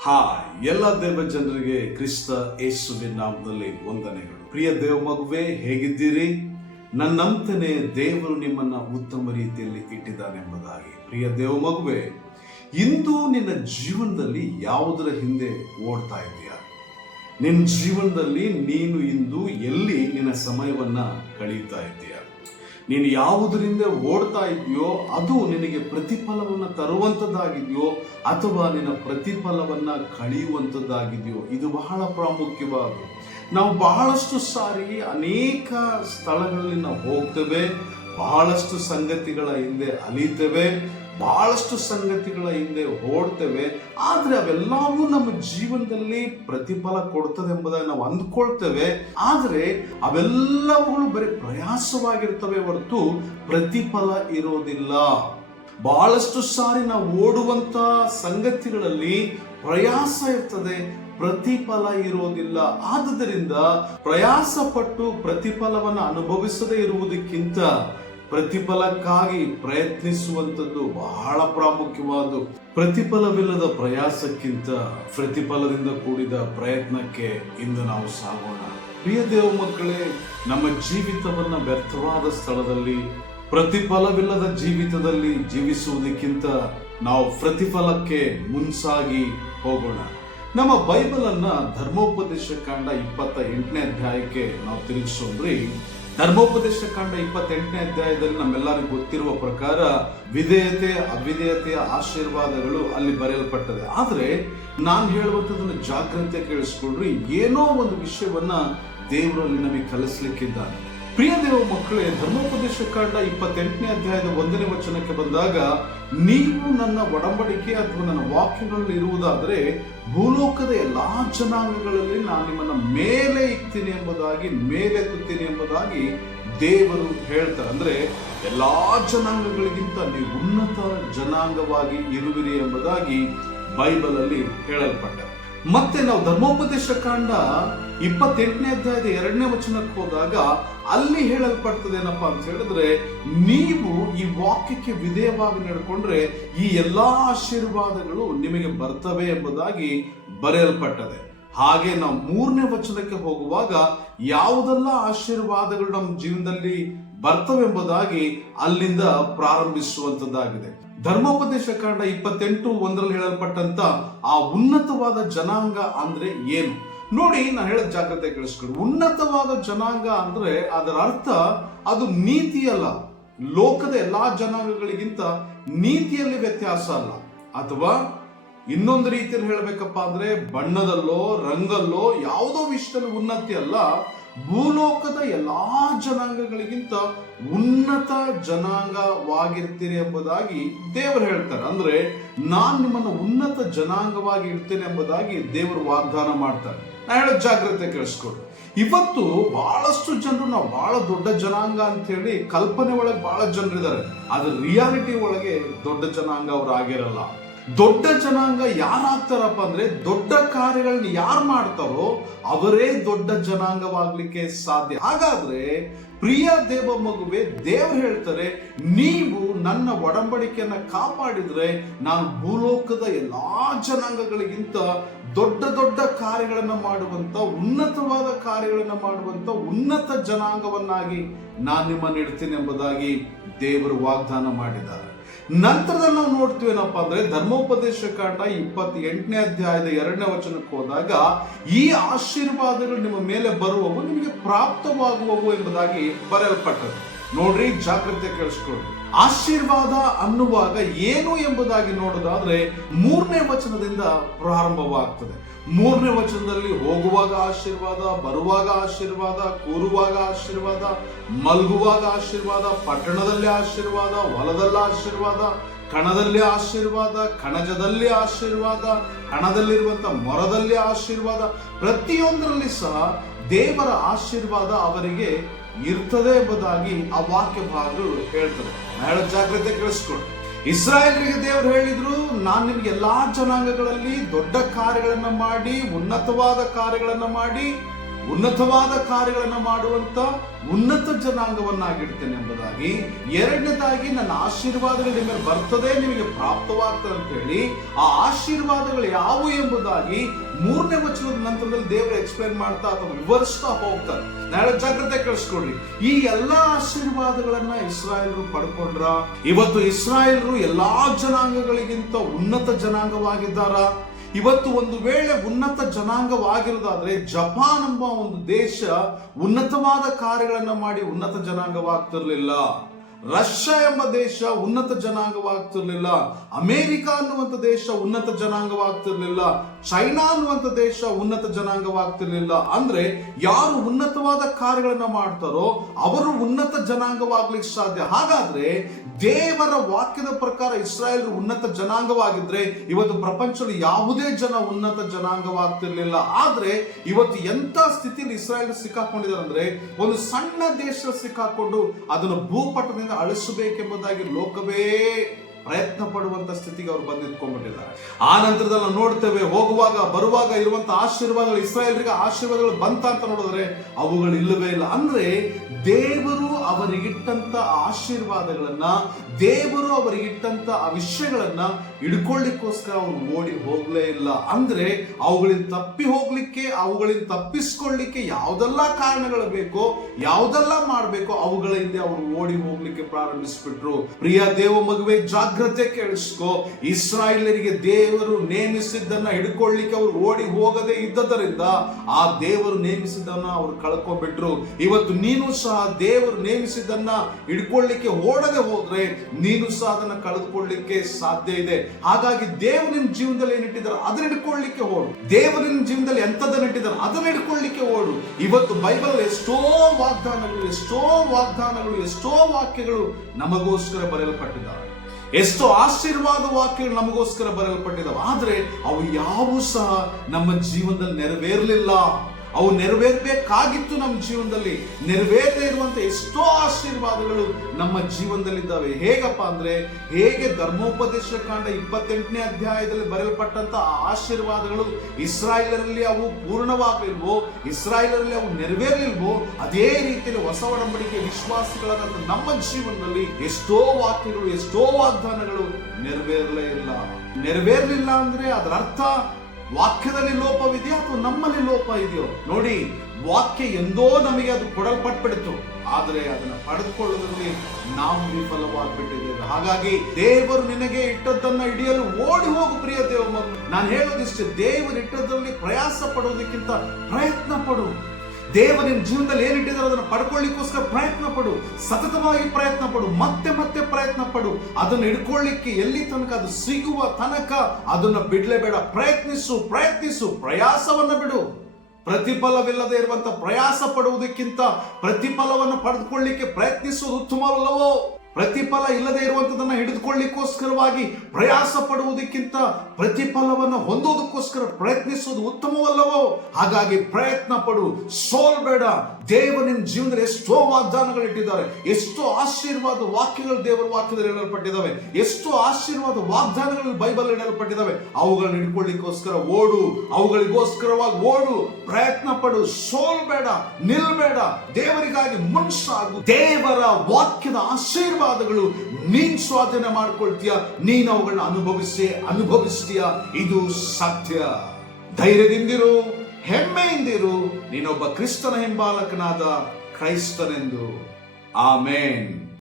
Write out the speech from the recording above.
Hi, ಎಲ್ಲ ದೇವ ಜನರಿಗೆ ಕ್ರಿಸ್ತ ಯೇಸುವಿನ ನಾಮದಲ್ಲಿ ವಂದನೆಗಳು. ಪ್ರಿಯ ದೇವ ಮಗುವೆ ಹೇಗಿದ್ದೀರಿ? ನನ್ನಂತನೇ ದೇವರು ನಿಮ್ಮನ್ನ ಉತ್ತಮ ರೀತಿಯಲ್ಲಿ ಇಟ್ಟಿದ್ದಾನೆಂಬುದಾಗಿ. ಪ್ರಿಯ ದೇವ ಮಗುವೆ ಇಂದು ನಿನ್ನ ಜೀವನದಲ್ಲಿ ಯಾವುದರ ಹಿಂದೆ ಓಡ್ತಾ ಇದೆಯಾ? ನಿನ್ನ ಜೀವನದಲ್ಲಿ ನೀನು ಇಂದು ಎಲ್ಲಿ ನಿನ್ನ ಸಮಯವನ್ನ ಕಳೀತಾ ಇದೆಯಾ? ನೀನು ಯಾವುದರಿಂದ ಓಡ್ತಾ ಇದೆಯೋ ಅದು ನಿನಗೆ ಪ್ರತಿಫಲವನ್ನ ತರುವಂಥದ್ದಾಗಿದೆಯೋ ಅಥವಾ ನಿನ್ನ ಪ್ರತಿಫಲವನ್ನ ಕಳೆಯುವಂಥದ್ದಾಗಿದೆಯೋ ಇದು ಬಹಳ ಪ್ರಾಮುಖ್ಯವಾದ ನಾವು ಬಹಳಷ್ಟು ಸಾರಿ ಅನೇಕ ಸ್ಥಳಗಳಲ್ಲಿ ನಾವು ಹೋಗ್ತೇವೆ, ಬಹಳಷ್ಟು ಸಂಗತಿಗಳ ಹಿಂದೆ ಅಲಿತೇವೆ ಬಹಳಷ್ಟು ಸಂಗತಿಗಳ ಹಿಂದೆ ಓಡ್ತೇವೆ, ಆದರೆ ಅವೆಲ್ಲವೂ ನಮ್ಮ ಜೀವನದಲ್ಲಿ ಪ್ರತಿಫಲ ಕೊಡ್ತದೆ ಎಂಬುದಾಗಿ ನಾವು ಅಂದ್ಕೊಳ್ತೇವೆ. ಆದರೆ ಅವೆಲ್ಲವುಗಳು ಬರೀ ಪ್ರಯಾಸವಾಗಿರ್ತವೆ ಹೊರತು ಪ್ರತಿಫಲ ಇರೋದಿಲ್ಲ. ಬಹಳಷ್ಟು ಸಾರಿ ನಾವು ಓಡುವಂತ ಸಂಗತಿಗಳಲ್ಲಿ ಪ್ರಯಾಸ ಇರ್ತದೆ, ಪ್ರತಿಫಲ ಇರೋದಿಲ್ಲ. ಆದುದರಿಂದ ಪ್ರಯಾಸ ಪಟ್ಟು ಪ್ರತಿಫಲವನ್ನು ಅನುಭವಿಸದೇ ಇರುವುದಕ್ಕಿಂತ ಪ್ರತಿಫಲಕ್ಕಾಗಿ ಪ್ರಯತ್ನಿಸುವಂಥದ್ದು ಬಹಳ ಪ್ರಾಮುಖ್ಯವಾದದ್ದು ಪ್ರತಿಫಲವಿಲ್ಲದ ಪ್ರಯಾಸಕ್ಕಿಂತ ಪ್ರತಿಫಲದಿಂದ ಕೂಡಿದ ಪ್ರಯತ್ನಕ್ಕೆ ಇಂದು ನಾವು ಸಾಗೋಣ. ಪ್ರಿಯ ದೇವ ಮಕ್ಕಳೇ, ನಮ್ಮ ಜೀವಿತವನ್ನ ವ್ಯರ್ಥವಾದ ಸ್ಥಳದಲ್ಲಿ, ಪ್ರತಿಫಲವಿಲ್ಲದ ಜೀವಿತದಲ್ಲಿ ಜೀವಿಸುವುದಕ್ಕಿಂತ ನಾವು ಪ್ರತಿಫಲಕ್ಕೆ ಮುನ್ಸಾಗಿ ಹೋಗೋಣ. ನಮ್ಮ ಬೈಬಲ್ ಅನ್ನ ಧರ್ಮೋಪದೇಶ ಕಾಂಡ ಇಪ್ಪತ್ತ ಎಂಟನೇ ಅಧ್ಯಾಯಕ್ಕೆ ನಾವು ತಿರುಗಿಸೋಣ್ರಿ ಧರ್ಮೋಪದೇಶ ಕಾಂಡ ಇಪ್ಪತ್ತೆಂಟನೇ ಅಧ್ಯಾಯದಲ್ಲಿ ನಮ್ಮೆಲ್ಲರಿಗೂ ಗೊತ್ತಿರುವ ಪ್ರಕಾರ ವಿಧೇಯತೆ, ಅವಿಧೇಯತೆಯ ಆಶೀರ್ವಾದಗಳು ಅಲ್ಲಿ ಬರೆಯಲ್ಪಟ್ಟದೆ ಆದರೆ ನಾನು ಹೇಳುವಂಥದ್ದನ್ನು ಜಾಗ್ರತೆ ಕೇಳಿಸ್ಕೊಂಡ್ರಿ ಏನೋ ಒಂದು ವಿಷಯವನ್ನ ದೇವರಲ್ಲಿ ನಮಗೆ ಕಲಿಸ್ಲಿಕ್ಕಿದ್ದಾನೆ ಪ್ರಿಯ ದೇವ ಮಕ್ಕಳೇ ಧರ್ಮೋಪದೇಶ ಕಾಂಡ ಇಪ್ಪತ್ತೆಂಟನೇ ಅಧ್ಯಾಯದ ಒಂದನೇ ವಚನಕ್ಕೆ ಬಂದಾಗ, ನೀವು ನನ್ನ ಒಡಂಬಡಿಕೆ ಅಥವಾ ನನ್ನ ವಾಕ್ಯಗಳಲ್ಲಿ ಇರುವುದಾದರೆ, ಭೂಲೋಕದ ಎಲ್ಲಾ ಜನಾಂಗಗಳಲ್ಲಿ ನಾನು ನಿಮ್ಮನ್ನ ಮೇಲೆ ಇಕ್ತೀನಿ ಎಂಬುದಾಗಿ, ಮೇಲೆ ಮೇಲೆತ್ತುತ್ತೀನಿ ಎಂಬುದಾಗಿ ದೇವರು ಹೇಳ್ತಾರೆ. ಅಂದ್ರೆ, ಎಲ್ಲಾ ಜನಾಂಗಗಳಿಗಿಂತ ನೀವು ಉನ್ನತ ಜನಾಂಗವಾಗಿ ಇರುವಿರಿ ಎಂಬುದಾಗಿ ಬೈಬಲಲ್ಲಿ ಹೇಳಲ್ಪಟ್ಟ ಮತ್ತೆ ನಾವು ಧರ್ಮೋಪದೇಶ ಕಾಂಡ ಇಪ್ಪತ್ತೆಂಟನೇ ಅಧ್ಯಾಯದ ಎರಡನೇ ವಚನಕ್ಕೆ ಹೋದಾಗ ಅಲ್ಲಿ ಹೇಳಲ್ಪಡ್ತದೆ ಏನಪ್ಪಾ ಅಂತ ಹೇಳಿದ್ರೆ, ನೀವು ಈ ವಾಕ್ಯಕ್ಕೆ ವಿಧೇಯವಾಗಿ ನಡ್ಕೊಂಡ್ರೆ ಈ ಎಲ್ಲಾ ಆಶೀರ್ವಾದಗಳು ನಿಮಗೆ ಬರ್ತವೆ ಎಂಬುದಾಗಿ ಬರೆಯಲ್ಪಟ್ಟದೆ. ಹಾಗೆ ನಾವು ಮೂರನೇ ವಚನಕ್ಕೆ ಹೋಗುವಾಗ ಯಾವುದೆಲ್ಲ ಆಶೀರ್ವಾದಗಳು ನಮ್ಮ ಜೀವನದಲ್ಲಿ ಬರ್ತವೆಂಬುದಾಗಿ ಅಲ್ಲಿಂದ ಪ್ರಾರಂಭಿಸುವಂತದ್ದಾಗಿದೆ. ಧರ್ಮೋಪದೇಶ ಕಾಂಡ ಇಪ್ಪತ್ತೆಂಟು ಒಂದರಲ್ಲಿ ಹೇಳಲ್ಪಟ್ಟಂತ ಆ ಉನ್ನತವಾದ ಜನಾಂಗ ಅಂದ್ರೆ ಏನು? ನೋಡಿ, ನಾನು ಹೇಳೋದು ಜಾಗ್ರತೆ ಕೇಳಿಸ್ಕೊಂಡು ಉನ್ನತವಾದ ಜನಾಂಗ ಅಂದ್ರೆ ಅದರ ಅರ್ಥ ಅದು ನೀತಿಯಲ್ಲ ಲೋಕದ ಎಲ್ಲಾ ಜನಾಂಗಗಳಿಗಿಂತ ನೀತಿಯಲ್ಲಿ ವ್ಯತ್ಯಾಸ ಅಲ್ಲ. ಅಥವಾ ಇನ್ನೊಂದು ರೀತಿಯಲ್ಲಿ ಹೇಳಬೇಕಪ್ಪ ಅಂದ್ರೆ ಬಣ್ಣದಲ್ಲೋ, ರಂಗಲ್ಲೋ ಯಾವುದೋ ವಿಷಯದಲ್ಲಿ ಉನ್ನತಿ ಅಲ್ಲ. ಭೂಲೋಕದ ಎಲ್ಲಾ ಜನಾಂಗಗಳಿಗಿಂತ ಉನ್ನತ ಜನಾಂಗವಾಗಿರ್ತೀರಿ ಎಂಬುದಾಗಿ ದೇವರು ಹೇಳ್ತಾರೆ. ಅಂದ್ರೆ ನಾನು ನಿಮ್ಮನ್ನ ಉನ್ನತ ಜನಾಂಗವಾಗಿ ಇರ್ತೇನೆ ಎಂಬುದಾಗಿ ದೇವರು ವಾಗ್ದಾನ ಮಾಡ್ತಾರೆ. ನಾ ಹೇಳೋ ಜಾಗ್ರತೆ ಕೇಳಿಸ್ಕೊಡು. ಇವತ್ತು ಬಹಳಷ್ಟು ಜನರು, ನಾವು ಬಹಳ ದೊಡ್ಡ ಜನಾಂಗ ಅಂತ ಹೇಳಿ ಕಲ್ಪನೆ ಒಳಗೆ ಬಹಳ ಜನರಿದ್ದಾರೆ ಆದ್ರೆ ರಿಯಾಲಿಟಿ ಒಳಗೆ ದೊಡ್ಡ ಜನಾಂಗ ಅವ್ರು ಆಗಿರಲ್ಲ. ದೊಡ್ಡ ಜನಾಂಗ ಯಾರಾಗ್ತಾರಪ್ಪ ಅಂದ್ರೆ ದೊಡ್ಡ ಕಾರ್ಯಗಳನ್ನ ಯಾರು ಮಾಡ್ತಾರೋ ಅವರೇ ದೊಡ್ಡ ಜನಾಂಗವಾಗ್ಲಿಕ್ಕೆ ಸಾಧ್ಯ. ಹಾಗಾದ್ರೆ ಪ್ರಿಯ ದೇವ ಮಗುವೆ ದೇವ್ರು ಹೇಳ್ತಾರೆ, ನೀವು ನನ್ನ ಒಡಂಬಡಿಕೆಯನ್ನ ಕಾಪಾಡಿದ್ರೆ ನಾನು ಭೂಲೋಕದ ಎಲ್ಲಾ ಜನಾಂಗಗಳಿಗಿಂತ ದೊಡ್ಡ ದೊಡ್ಡ ಕಾರ್ಯಗಳನ್ನ ಮಾಡುವಂತ, ಉನ್ನತವಾದ ಕಾರ್ಯಗಳನ್ನ ಮಾಡುವಂತ ಉನ್ನತ ಜನಾಂಗವನ್ನಾಗಿ ನಾನು ನಿಮ್ಮನ್ನು ಇಡ್ತೀನಿ ಎಂಬುದಾಗಿ ದೇವರು ವಾಗ್ದಾನ ಮಾಡಿದ್ದಾರೆ. ನಂತರದಲ್ಲಿ ನಾವು ನೋಡ್ತೀವಿ ಏನಪ್ಪಾ ಅಂದ್ರೆ ಧರ್ಮೋಪದೇಶ ಕಾಂಡ ಇಪ್ಪತ್ ಎಂಟನೇ ಅಧ್ಯಾಯದ ಎರಡನೇ ವಚನಕ್ಕೆ ಹೋದಾಗ, ಈ ಆಶೀರ್ವಾದಗಳು ನಿಮ್ಮ ಮೇಲೆ ಬರುವವು ನಿಮಗೆ ಪ್ರಾಪ್ತವಾಗುವವು ಎಂಬುದಾಗಿ ಬರೆಯಲ್ಪಟ್ಟದ್ದು. ನೋಡ್ರಿ, ಜಾಗ್ರತೆ ಕೇಳಿಸ್ಕೊಳ್ಳಿ. ಆಶೀರ್ವಾದ ಅನ್ನುವಾಗ ಏನು ಎಂಬುದಾಗಿ ನೋಡೋದಾದ್ರೆ ಮೂರನೇ ವಚನದಿಂದ ಪ್ರಾರಂಭವಾಗ್ತದೆ. ಮೂರನೇ ವಚನದಲ್ಲಿ ಹೋಗುವಾಗ ಆಶೀರ್ವಾದ, ಬರುವಾಗ ಆಶೀರ್ವಾದ, ಕೂರುವಾಗ ಆಶೀರ್ವಾದ, ಮಲಗುವಾಗ ಆಶೀರ್ವಾದ, ಪಟ್ಟಣದಲ್ಲಿ ಆಶೀರ್ವಾದ, ಹೊಲದಲ್ಲಿ ಆಶೀರ್ವಾದ, ಕಣದಲ್ಲಿ ಆಶೀರ್ವಾದ ಕಣಜದಲ್ಲಿ ಆಶೀರ್ವಾದ, ಹಣದಲ್ಲಿರುವಂತ ಮೊರದಲ್ಲಿ ಆಶೀರ್ವಾದ, ಪ್ರತಿಯೊಂದರಲ್ಲಿ ಸಹ ದೇವರ ಆಶೀರ್ವಾದ ಅವರಿಗೆ ಇರ್ತದೆ ಎಂಬುದಾಗಿ ಆ ವಾಕ್ಯ ಭಾಗಗಳು ಹೇಳ್ತದೆ ಹೇಳೋ ಜಾಗ್ರತೆ ಕೇಳಿಸ್ಕೊಡು. ಇಸ್ರಾಯೇಲ್ರಿಗೆ ದೇವರು ಹೇಳಿದ್ರು, ನಾನು ನಿಮ್ಗೆ ಎಲ್ಲಾ ಜನಾಂಗಗಳಲ್ಲಿ ದೊಡ್ಡ ಕಾರ್ಯಗಳನ್ನ ಮಾಡಿ, ಉನ್ನತವಾದ ಕಾರ್ಯಗಳನ್ನ ಮಾಡಿ ಉನ್ನತವಾದ ಕಾರ್ಯಗಳನ್ನು ಮಾಡುವಂತ ಉನ್ನತ ಜನಾಂಗವನ್ನಾಗಿಡ್ತೇನೆ ಎಂಬುದಾಗಿ ಎರಡನೇದಾಗಿ ನನ್ನ ಆಶೀರ್ವಾದಗಳು ನಿಮಗೆ ಬರ್ತದೆ, ನಿಮಗೆ ಪ್ರಾಪ್ತವಾಗ್ತದೆ ಅಂತ ಹೇಳಿ, ಆ ಆಶೀರ್ವಾದಗಳು ಯಾವುವು ಎಂಬುದಾಗಿ ಮೂರನೇ ವಚನದ ನಂತರದಲ್ಲಿ ದೇವರು ಎಕ್ಸ್ಪ್ಲೈನ್ ಮಾಡ್ತಾ ಅಥವಾ ವಿವರಿಸ್ತಾ ಹೋಗ್ತಾರೆ. ನಾಳೆ ಜಾಗ್ರತೆ ಕಳಿಸ್ಕೊಡ್ರಿ. ಈ ಎಲ್ಲಾ ಆಶೀರ್ವಾದಗಳನ್ನ ಇಸ್ರಾಯೇಲರು ಪಡ್ಕೊಂಡ್ರ? ಇವತ್ತು ಇಸ್ರಾಯೇಲರು ಎಲ್ಲಾ ಜನಾಂಗಗಳಿಗಿಂತ ಉನ್ನತ ಜನಾಂಗವಾಗಿದ್ದಾರ? ಇವತ್ತು ಒಂದು ವೇಳೆ ಉನ್ನತ ಜನಾಂಗವಾಗಿರೋದಾದ್ರೆ ಜಪಾನ್ ಎಂಬ ಒಂದು ದೇಶ ಉನ್ನತವಾದ ಕಾರ್ಯಗಳನ್ನು ಮಾಡಿ ಉನ್ನತ ಜನಾಂಗವಾಗ್ತಿರ್ಲಿಲ್ಲ. ರಷ್ಯಾ ಎಂಬ ದೇಶ ಉನ್ನತ ಜನಾಂಗವಾಗ್ತಿರ್ಲಿಲ್ಲ. ಅಮೆರಿಕ ಅನ್ನುವಂಥ ದೇಶ ಉನ್ನತ ಜನಾಂಗವಾಗ್ತಿರ್ಲಿಲ್ಲ. ಚೈನಾ ಅನ್ನುವಂಥ ದೇಶ ಉನ್ನತ ಜನಾಂಗವಾಗ್ತಿರ್ಲಿಲ್ಲ ಅಂದ್ರೆ ಯಾರು ಉನ್ನತವಾದ ಕಾರ್ಯಗಳನ್ನ ಮಾಡ್ತಾರೋ ಅವರು ಉನ್ನತ ಜನಾಂಗವಾಗ್ಲಿಕ್ಕೆ ಸಾಧ್ಯ. ಹಾಗಾದ್ರೆ ದೇವರ ವಾಕ್ಯದ ಪ್ರಕಾರ ಇಸ್ರಾಯೇಲ್ ಉನ್ನತ ಜನಾಂಗವಾಗಿದ್ರೆ ಇವತ್ತು ಪ್ರಪಂಚದಲ್ಲಿ ಯಾವುದೇ ಜನ ಉನ್ನತ ಜನಾಂಗವಾಗ್ತಿರ್ಲಿಲ್ಲ. ಆದ್ರೆ ಇವತ್ತು ಎಂತ ಸ್ಥಿತಿಯಲ್ಲಿ ಇಸ್ರಾಯೇಲ್ ಸಿಕ್ಕಾಕೊಂಡಿದ್ದಾರೆ ಅಂದ್ರೆ ಒಂದು ಸಣ್ಣ ದೇಶ ಸಿಕ್ಕಾಕೊಂಡು ಅದನ್ನು ಭೂಪಟದಿಂದ ಅಳಿಸಬೇಕೆಂಬುದಾಗಿ ಲೋಕವೇ ಪ್ರಯತ್ನ ಪಡುವಂತ ಸ್ಥಿತಿಗೆ ಅವರು ಬಂದು ನಿಂತ್ಕೊಂಡ್ಬಿಟ್ಟಿದ್ದಾರೆ. ಆ ನಂತರದಲ್ಲಿ ನೋಡ್ತೇವೆ, ಹೋಗುವಾಗ, ಬರುವಾಗ ಇರುವಂತ ಆಶೀರ್ವಾದಗಳು, ಇಸ್ರಾಯೇಲ್ರಿಗೆ ಆಶೀರ್ವಾದಗಳು ಬಂತ ಅಂತ ನೋಡಿದ್ರೆ ಅವುಗಳು ಇಲ್ಲವೇ ಇಲ್ಲ. ಅಂದ್ರೆ ದೇವರು ಅವರಿಗಿಟ್ಟಂತ ಆಶೀರ್ವಾದಗಳನ್ನ, ದೇವರು ಅವರಿಗಿಟ್ಟಂತ ಆ ವಿಷಯಗಳನ್ನ ಹಿಡ್ಕೊಳ್ಳಿಕ್ಕೋಸ್ಕರ ಅವರು ಓಡಿ ಹೋಗ್ಲೇ ಇಲ್ಲ. ಅಂದ್ರೆ ಅವುಗಳಿಂದ ತಪ್ಪಿ ಹೋಗ್ಲಿಕ್ಕೆ, ಅವುಗಳಿಂದ ತಪ್ಪಿಸ್ಕೊಳ್ಳಿಕ್ಕೆ ಯಾವ್ದೆಲ್ಲ ಕಾರಣಗಳು ಬೇಕೋ, ಯಾವ್ದೆಲ್ಲ ಮಾಡ್ಬೇಕೋ ಅವುಗಳ ಹಿಂದೆ ಅವರು ಓಡಿ ಹೋಗ್ಲಿಕ್ಕೆ ಪ್ರಾರಂಭಿಸ್ಬಿಟ್ರು. ಪ್ರಿಯ ದೇವ ಮಗುವೆ, ಜಾಗ್ರತೆ ಕೇಳಿಸ್ಕೋ. ಇಸ್ರಾಯೇಲರಿಗೆ ದೇವರು ನೇಮಿಸಿದ್ದನ್ನ ಹಿಡ್ಕೊಳ್ಳಿಕ್ಕೆ ಅವರು ಓಡಿ ಹೋಗದೆ ಇದ್ದದರಿಂದ ಆ ದೇವರು ನೇಮಿಸಿದ್ದನ್ನ ಅವರು ಕಳ್ಕೊಂಡ್ಬಿಟ್ರು. ಇವತ್ತು ನೀನು ಸಹ ದೇವರು ನೇಮಿಸಿದ್ದನ್ನ ಹಿಡ್ಕೊಳ್ಳಿಕ್ಕೆ ಓಡದೆ ಹೋದ್ರೆ ನೀನು ಸಹ ಅದನ್ನ ಕಳೆದುಕೊಳ್ಳಿಕ್ಕೆ ಸಾಧ್ಯ ಇದೆ. ಹಾಗಾಗಿ ದೇವರು ನಿಮ್ಮ ಜೀವನದಲ್ಲಿ ಏನಿಟ್ಟಿದ್ದಾರೆ ಅದನ್ನ ಹಿಡ್ಕೊಳ್ಳಿಕ್ಕೆ ಓಡು. ದೇವರು ನಿಮ್ಮ ಜೀವನದಲ್ಲಿ ಎಂತದನ್ನ ಇಟ್ಟಿದ್ದಾರೆ ಅದನ್ನ ಹಿಡ್ಕೊಳ್ಳಿಕ್ಕೆ ಓಡು. ಇವತ್ತು ಬೈಬಲ್ ಎಷ್ಟೋ ವಾಗ್ದಾನಗಳು ಎಷ್ಟೋ ವಾಗ್ದಾನಗಳು, ಎಷ್ಟೋ ವಾಕ್ಯಗಳು ನಮಗೋಸ್ಕರ ಬರೆಯಲ್ಪಟ್ಟಿದ್ದಾವೆ. ಎಷ್ಟೋ ಆಶೀರ್ವಾದ ವಾಕ್ಯಗಳು ನಮಗೋಸ್ಕರ ಬರೆಯಲ್ಪಟ್ಟಿದ್ದಾವೆ. ಆದ್ರೆ ಅವು ಯಾವೂ ಸಹ ನಮ್ಮ ಜೀವನದಲ್ಲಿ ನೆರವೇರಲಿಲ್ಲ. ಅವು ನೆರವೇರ್ಬೇಕಾಗಿತ್ತು ನಮ್ಮ ಜೀವನದಲ್ಲಿ. ನೆರವೇರದೇ ಇರುವಂತ ಎಷ್ಟೋ ಆಶೀರ್ವಾದಗಳು ನಮ್ಮ ಜೀವನದಲ್ಲಿದ್ದಾವೆ. ಹೇಗಪ್ಪ ಅಂದ್ರೆ, ಹೇಗೆ ಧರ್ಮೋಪದೇಶ ಕಾಂಡ ಇಪ್ಪತ್ತೆಂಟನೇ ಅಧ್ಯಾಯದಲ್ಲಿ ಬರೆಯಲ್ಪಟ್ಟಂತ ಆ ಆಶೀರ್ವಾದಗಳು ಇಸ್ರಾಯೇಲರಲ್ಲಿ ಅವು ಪೂರ್ಣವಾಗಲಿಲ್ವೋ, ಇಸ್ರಾಯೇಲರಲ್ಲಿ ಅವು ನೆರವೇರಲಿಲ್ವೋ, ಅದೇ ರೀತಿಯಲ್ಲಿ ಹೊಸ ಒಡಂಬಡಿಕೆ ವಿಶ್ವಾಸಗಳಾದಂತ ನಮ್ಮ ಜೀವನದಲ್ಲಿ ಎಷ್ಟೋ ವಾಕ್ಯಗಳು, ಎಷ್ಟೋ ವಾಗ್ದಾನಗಳು ನೆರವೇರಲೇ ಇಲ್ಲ. ನೆರವೇರಲಿಲ್ಲ ಅಂದ್ರೆ ಅದರ ಅರ್ಥ ವಾಕ್ಯದಲ್ಲಿ ಲೋಪವಿದೆಯೋ ಅಥವಾ ನಮ್ಮಲ್ಲಿ ಲೋಪ ಇದೆಯೋ ನೋಡಿ, ವಾಕ್ಯ ಎಂದೋ ನಮಗೆ ಅದು ಕೊಡಲ್ಪಟ್ಬಿಡ್ತು ಆದರೆ ಅದನ್ನು ಪಡೆದುಕೊಳ್ಳುವುದರಲ್ಲಿ ನಾವು ವಿಫಲವಾಗ್ಬಿಟ್ಟಿದ್ದೇವೆ. ಹಾಗಾಗಿ ದೇವರು ನಿನಗೆ ಇಟ್ಟದ್ದನ್ನ ಹಿಡಿಯಲು ಓಡಿ ಹೋಗು ಪ್ರಿಯ ದೇವ ನಾನು ಹೇಳೋದಿಷ್ಟೇ, ದೇವರು ಇಟ್ಟದ್ರಲ್ಲಿ ಪ್ರಯಾಸ ಪಡೋದಕ್ಕಿಂತ ಪ್ರಯತ್ನ ಪಡು. ದೇವ ನಿನ್ನ ಜೀವನದಲ್ಲಿ ಏನಿಟ್ಟಿದ್ದಾರೆ ಅದನ್ನು ಪಡ್ಕೊಳ್ಳಿಕ್ಕೋಸ್ಕರ ಪ್ರಯತ್ನ ಪಡು. ಸತತವಾಗಿ ಪ್ರಯತ್ನ ಪಡು. ಮತ್ತೆ ಮತ್ತೆ ಪ್ರಯತ್ನ ಪಡು. ಅದನ್ನು ಹಿಡ್ಕೊಳ್ಳಿಕ್ಕೆ ಎಲ್ಲಿ ತನಕ ಅದು ಸಿಗುವ ತನಕ ಅದನ್ನು ಬಿಡಲೇಬೇಡ. ಪ್ರಯತ್ನಿಸು ಪ್ರಯತ್ನಿಸು. ಪ್ರಯಾಸವನ್ನು ಬಿಡು. ಪ್ರತಿಫಲವಿಲ್ಲದೆ ಇರುವಂತ ಪ್ರಯಾಸ ಪಡುವುದಕ್ಕಿಂತ ಪ್ರತಿಫಲವನ್ನು ಪಡೆದುಕೊಳ್ಳಿಕ್ಕೆ ಪ್ರಯತ್ನಿಸುವುದು ಉತ್ತಮವಲ್ಲವೋ? ಪ್ರತಿಫಲ ಇಲ್ಲದೆ ಇರುವಂಥದ್ದನ್ನು ಹಿಡಿದುಕೊಳ್ಳಿಕ್ಕೋಸ್ಕರವಾಗಿ ಪ್ರಯಾಸ ಪಡುವುದಕ್ಕಿಂತ ಪ್ರತಿಫಲವನ್ನು ಹೊಂದೋದಕ್ಕೋಸ್ಕರ ಪ್ರಯತ್ನಿಸುವುದು ಉತ್ತಮವಲ್ಲವೋ? ಹಾಗಾಗಿ ಪ್ರಯತ್ನ ಪಡು. ಸೋಲ್ಬೇಡ. ದೇವ ನಿನ್ನ ಜೀವನದಲ್ಲಿ ಎಷ್ಟೋ ವಾಗ್ದಾನಗಳು ಇಟ್ಟಿದ್ದಾರೆ, ಎಷ್ಟೋ ಆಶೀರ್ವಾದ ವಾಕ್ಯಗಳು ದೇವರ ವಾಕ್ಯದಲ್ಲಿ ಹೇಳಲ್ಪಟ್ಟಿದ್ದಾವೆ, ಎಷ್ಟೋ ಆಶೀರ್ವಾದ ವಾಗ್ದಾನಗಳು ಬೈಬಲ್ ಹೇಳಲ್ಪಟ್ಟಿದ್ದಾವೆ. ಅವುಗಳನ್ನ ಹಿಡ್ಕೊಳ್ಳಿಕ್ಕೋಸ್ಕರ ಓಡು, ಅವುಗಳಿಗೋಸ್ಕರವಾಗಿ ಓಡು, ಪ್ರಯತ್ನ ಪಡು, ಸೋಲ್ಬೇಡ, ನಿಲ್ಬೇಡ, ದೇವರಿಗಾಗಿ ಮುನ್ಸಾಗು ದೇವರ ವಾಕ್ಯದ ಆಶೀರ್ವಾದಗಳು ನೀನ್ ಸ್ವಾಧೀನ ಮಾಡ್ಕೊಳ್ತೀಯ, ನೀನು ಅವುಗಳನ್ನ ಅನುಭವಿಸಿ, ಅನುಭವಿಸ್ತೀಯ, ಇದು ಸತ್ಯ. ಧೈರ್ಯದಿಂದಿರು ಹೆಮ್ಮೆಯಿಂದಿರು ನೀನೊಬ್ಬ ಕ್ರಿಸ್ತನ ಹಿಂಬಾಲಕನಾದ ಕ್ರೈಸ್ತನೆಂದು. ಆಮೇನ್.